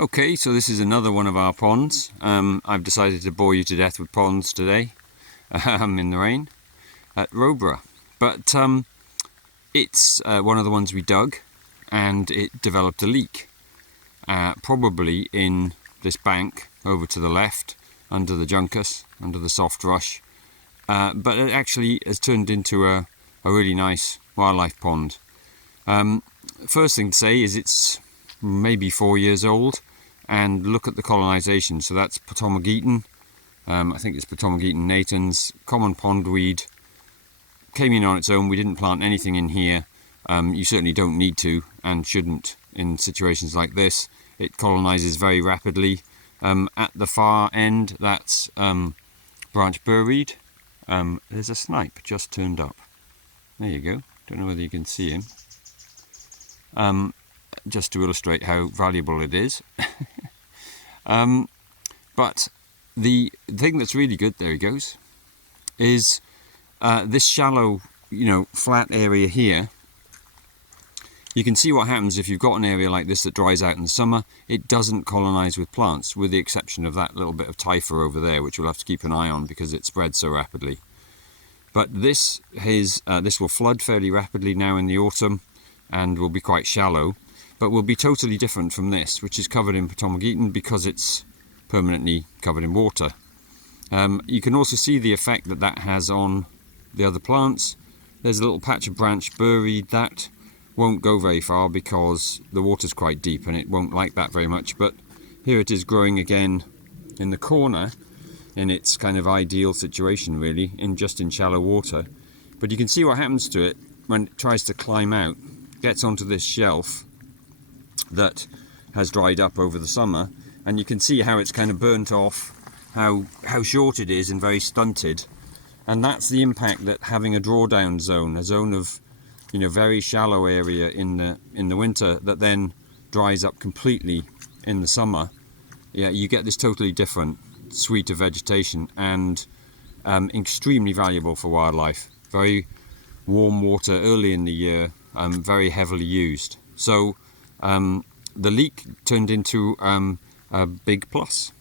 Okay, so this is another one of our ponds. I've decided to bore you to death with ponds today in the rain at Roborough. But it's one of the ones we dug, and it developed a leak. Probably in this bank over to the left, under the juncus, under the soft rush. But it actually has turned into a really nice wildlife pond. First thing to say is it's maybe 4 years old, and look at the colonisation. So that's Potamogeton, I think it's Potamogeton natans, common pondweed, came in on its own. We didn't plant anything in here. You certainly don't need to and shouldn't in situations like this. It colonises very rapidly. At the far end, that's branch burrweed. There's a snipe just turned up. There you go. Don't know whether you can see him. Just to illustrate how valuable it is. But the thing that's really good, there he goes, is this shallow, flat area here. You can see what happens if you've got an area like this that dries out in the summer. It doesn't colonise with plants, with the exception of that little bit of typha over there, which we'll have to keep an eye on because it spreads so rapidly. But this will flood fairly rapidly now in the autumn and will be quite shallow, but will be totally different from this, which is covered in Potamogeton because it's permanently covered in water. You can also see the effect that has on the other plants. There's a little patch of branch burrweed that won't go very far because the water's quite deep and it won't like that very much, but here it is growing again in the corner in its kind of ideal situation, really, just in shallow water. But you can see what happens to it when it tries to climb out. It gets onto this shelf that has dried up over the summer, and you can see how it's kind of burnt off, how short it is and very stunted. And that's the impact that having a drawdown zone, a zone of very shallow area in the winter that then dries up completely in the summer. Yeah, you get this totally different suite of vegetation, and extremely valuable for wildlife. Very warm water early in the year, very heavily used. So the leak turned into a big plus.